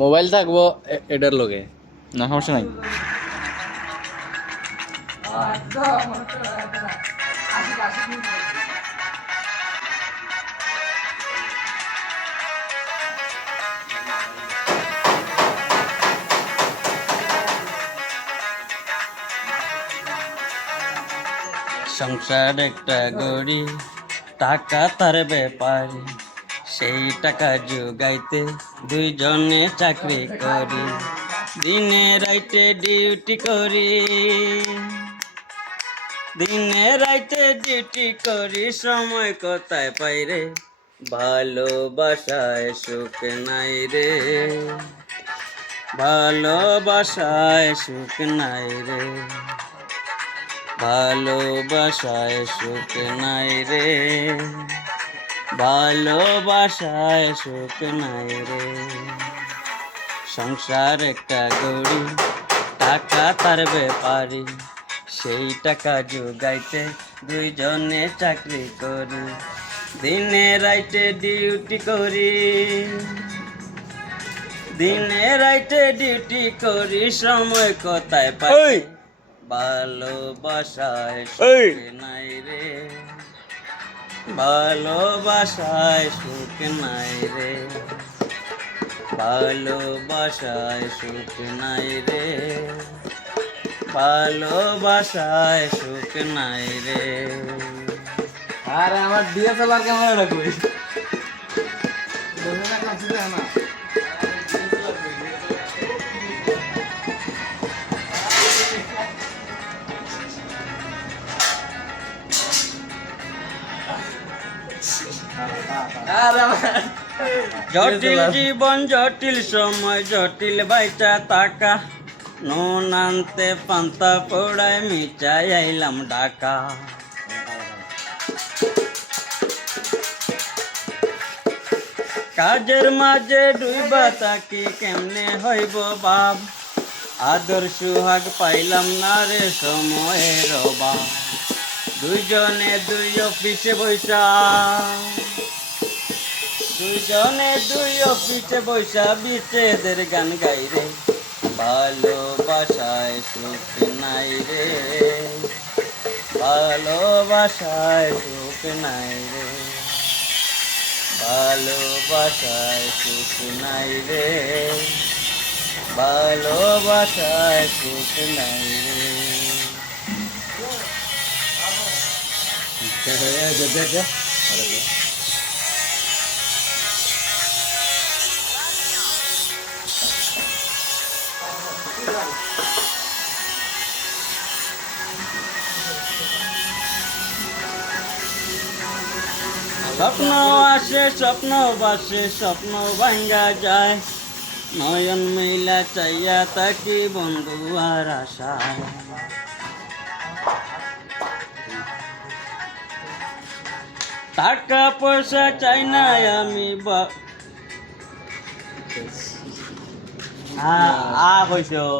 Mobile থাকব এটার লগে। না সমস্যা নাই। সংসার একটা গড়ি টাকা তার ব্যাপারে। সেই টাকা যোগাইতে দুইজনে চাকরি করি। দিনে রাইতে ডিউটি করি। দিনে রাইতে ডিউটি করি, সময় কোথায় পাই রে? ভালোবাসায় সুখ নাই রে। ভালোবাসায় সুখ নাই রে। ভালোবাসায় সুখ নাই রে। ভালোবাসায় সুখ নাই রে। সংসার একটা গড়ি টাকা তার ব্যাপারি। সেই টাকা যোগাইতে দুইজনে চাকরি করি দিনে রাইতে ডিউটি করি। দিনে রাইতে ডিউটি করি সময় কোথায় পাই? ভালোবাসায় সুখ নাই রে। ভালোবাসায় সুখ নাই রে। ভালোবাসায় সুখ নাই রে। ভালোবাসায় সুখ নাই রে। আর আমার ডিএসএলআর কেমন কই আরে জটিল জীবন, জটিল সময়, জটিল বাইটা টাকা। নুন আনতে পান্তা পোড়ায় মিচাই আইলাম ডাকা কাজের মাঝে ডুইবা তাকি কেমনে হইব বাপ আদর সুহাগ পাইলাম না রে সময়ের অভাব। দুইজনে দুই অফিসে বৈশা। দুইজনে দুই অফিসে বৈশা, বিচ্ছেদের গান গাই রে। ভালোবাসায় সুখ নাই রে। ভালোবাসায় সুখ নাই রে। ভালোবাসায় সুখ নাই রে। ভালোবাসায় সুখ নাই রে। स्वप्न आसे स्वप्न बसे स्वप्न भांगा जाए नयन मिला चाहिए ताकि बंधु आर आशा টাকা পয়সা চাই না আমি আ কইছো।